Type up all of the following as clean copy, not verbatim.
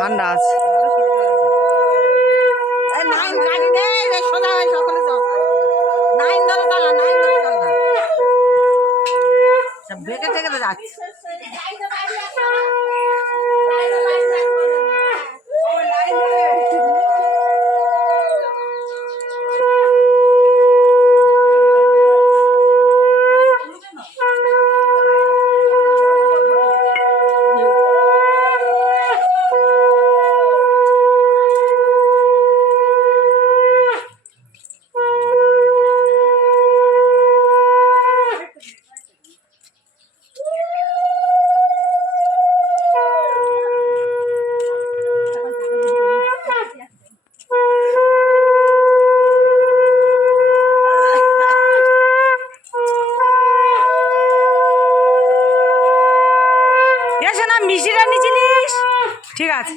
ঠান্ডা আছে। নাইন গাড়ি নেই সোজা হয়ে সকলে যাও। নাইন ধরে চালা, নাইন ধরে চালা। সব বেঁকে টেকে যাচ্ছে। এসে না মিষ্টিটা নিয়েছিলিস? ঠিক আছে।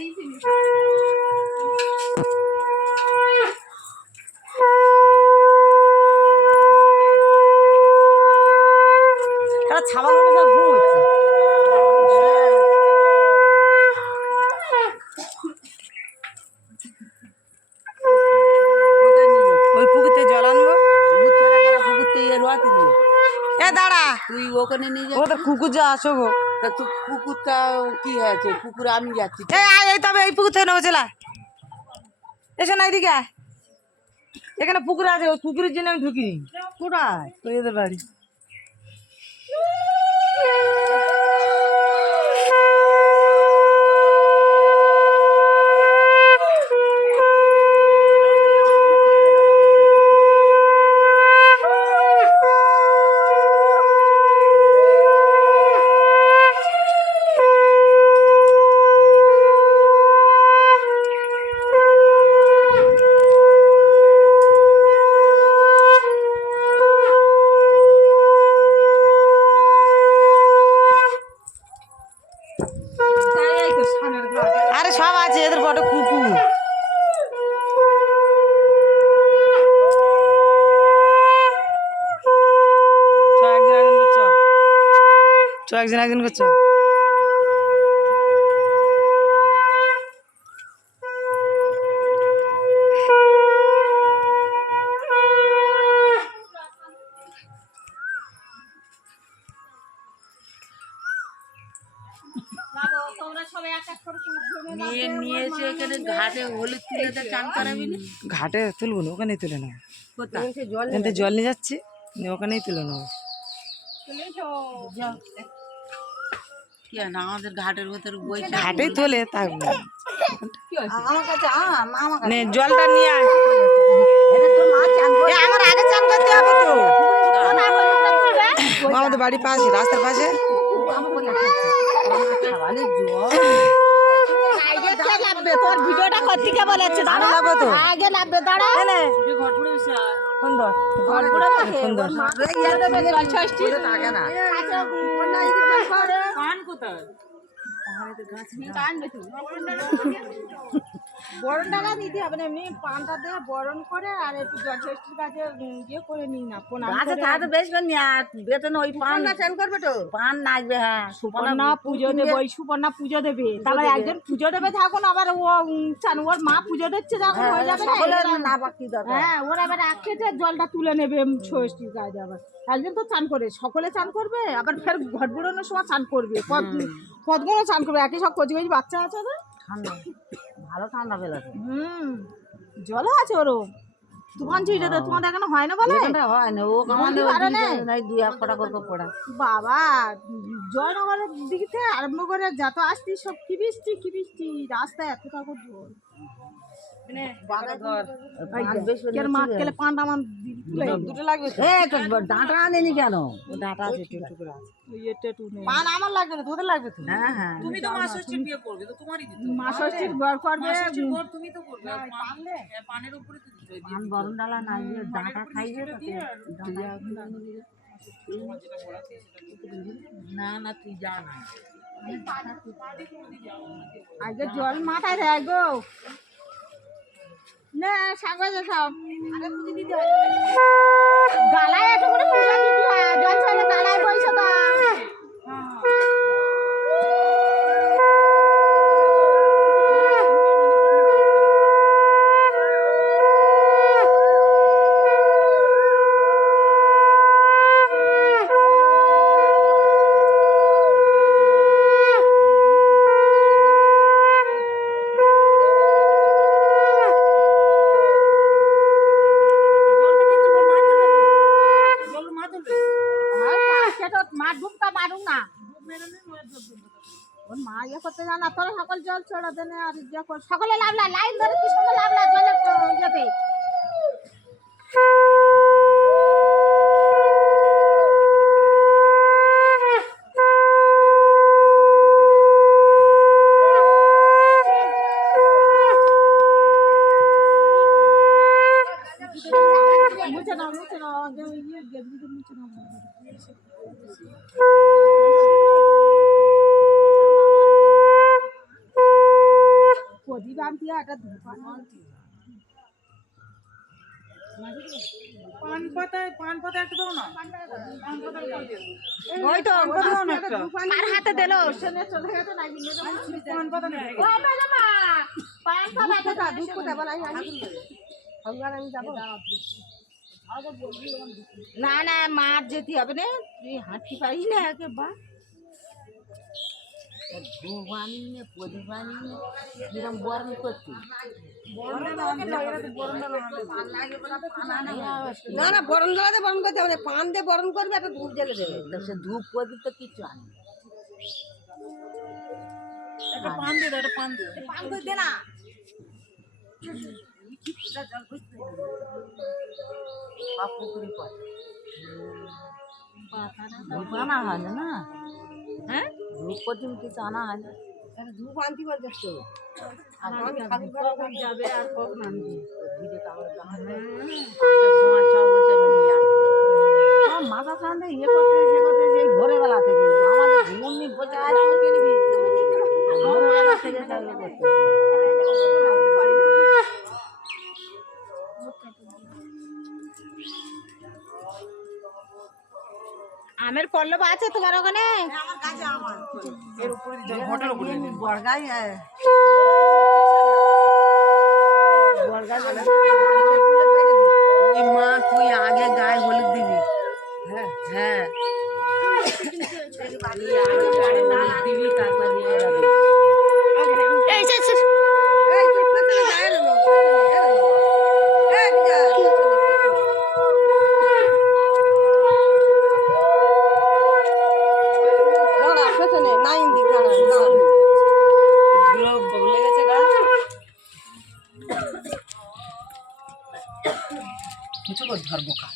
ছাগল মনে সব ঘুম হচ্ছে। ওই পুকুরতে জল আনবো। পুকুরতে এ দাঁড়া, তুই ওখানে নিয়ে যা। ও তো কুকুর যা আসো গো। তা তুই পুকুরটা কি হয়েছে? পুকুরে আমি যাচ্ছি। এই তবে এই পুকুর থেকে নেবো চলা। এসো না এদিকে আয়। এখানে পুকুর আছে, ওই পুকুরের জন্য আমি ঢুকি। কোথায়? ওই এদের বাড়ি। আরে সব আছে, এদের বড় কুকুর। একজন একজন করছো। নিয়ে এসে এখানে ঘাটে হলুদ তুলে চান করাবি না? ঘাটে তুলবো না, ওখানেই তুলে নেবো। জল নিয়ে যাচ্ছি, ওখানেই তুলে নেবো। আমাদের ঘাটের ভেতর বইছে। ঘাটেই তোলে তাই আমার কাছে নে জলটা নিয়ে আয়। আমার আগে চান করতে হবে তো। আমাদের বাড়ির পাশে, রাস্তার পাশে। তোর ভিডিওটা করতে কে বলেছে? আমি লাগবে তো আগে লাগবে, দাঁড়া। সুন্দর সুন্দর। বরণ ডালা নিতে হবে না, এমনি পানটা দিয়ে বরণ করে আর একটু জলষষ্ঠীর কাছে ইয়ে করে নিই না, প্রণাম করে। বেশ বেতন ওই পান চান করবে তো পান নাচবে। হ্যাঁ, সুপর্ণা পুজো দেবে, ওই সুপর্ণা পুজো দেবে, তারপরে একজন পুজো দেবে থাকুন, আবার ও চান ওর মা পুজো দিচ্ছে যখন হয়ে যাবে না। হ্যাঁ, ওর আবার এক কেটে জলটা তুলে নেবে ষষ্ঠীর কাজে। আবার একজন তো চান করে, সকলে চান করবে, আবার ফের ঘট বুড়োনোর সময় চান করবে, পদগুলো চান করবে, একই সব কচি কচি বাচ্চা আছে না। ঠান্ডা, ভালো ঠান্ডা পেলাছে। জলও আছে ওরও। তুফান ছিটে তো তোমাদের এখানে হয় না বলে? হয় না, ও আমাদের দুই এক ফোঁটা করে পড়া। বাবা, জয়নগরের দিক থেকে আরম্ভ করে যত আসছি সব কি বৃষ্টি, রাস্তায় এত কাপড় জল। ডাঁটা আনেনি কেন? ডাঁটা আছে, একটু করে আছে। পান আমার লাগবে না, তোদের লাগবে তো। হ্যাঁ হ্যাঁ, তুমি তো মা ষষ্ঠীর বিয়ে করবে, তো তোমারই দিতে হবে। মা ষষ্ঠীর ঘর করবে, মা ষষ্ঠীর ঘর তুমি তো করবে। আর পানের উপরে তো দিতে হবে। পান বরণ ডালা না দিয়ে ডাঁটা খাইবে তাতে। না না, তুই যা না। আগে জল মাথায় দেয় গো। না সাগরে সব গালায় একটু করে পূজা দিতে হয়, জল ছাড়া গালায় বইছে তো। তো মা ডুবটা মারুক না ওর মা ইয়ে করতে জানা তোরা সকল জল ছেড়ে দেনে আর ইয়ে কর সকলে লাভলা লাইন ধরে কি সঙ্গে লাভলা জলে ইয়েতে মুছে নাও ইয়ে গেদরিতে মুছে নাও প্রদীপ আনতে একটা ধূপ আনতে পান পাতা একটা দাও না। ওই তো কার হাতে দিলো শুনে চলে গেছে না পান পাতা নেই। ও ম্যাডাম পান পাতা ধূপ কোথায় বলাই আমি যাবো না না মার যেতে হবে না তুই হাঁটি পারিস না একেবারে ধূপ আনিয়ে প্রদীপ আনিয়ে কিরম বরণ করছি না না বরণ জলাতে বরণ করতে হবে পান দিয়ে বরণ করবে একটা ধূপ জ্বেলে দেবে তো সে ধূপ প্রদীপ তো কিচ্ছু আনি একটা পান দিয়ে দাও, একটা পান দিয়ে দাও। পান করে দে না সব পুকুরি পড়ে ধূপ আনা হয় না হ্যাঁ ধূপ প্রদীপ কিছু আনা হয় না ধূপ আনতে বলছে যাবে আর কখন আনবি মাথা ঠান্ডা ইয়ে করতে সে করতে সেই ভোরবেলা থেকে আমাদের ঘুমনি বসে ভোরবেলা থেকে চালু করতে আমের পল্লব আছে তোমার ওখানে এর উপরে দিতে হবে, ঘটের উপরে দিতে হবে। বড়গাই তুই মা তুই আগে গায়ে হলুদ দিবি হ্যাঁ হ্যাঁ তুই আগে গায়ে হলুদ দিবি তারপর নিয়ে যাবি কিছু করে ধরবো কা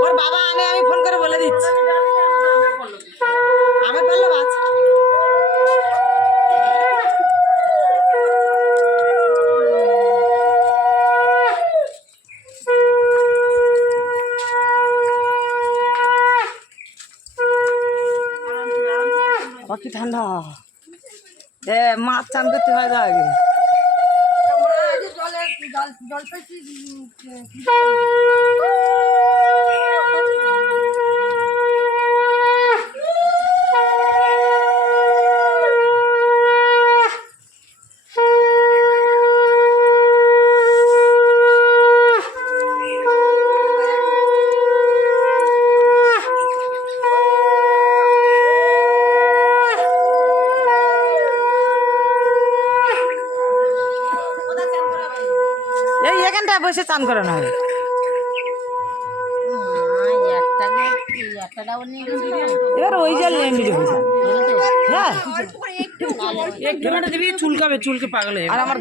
ওর বাবা আনে আমি ফোন করে বলে দিচ্ছি আমার পল্লব আছে কি ঠান্ডা মাছ চান করতে হয় না আগে এই এখানটায় বসে চান করানো হবে এবার ওই জল নিয়ে হয়ে যায় হ্যাঁ একটু দিবি চুলকাবে, চুলকে পাগল হয়ে যাবে। আর আমার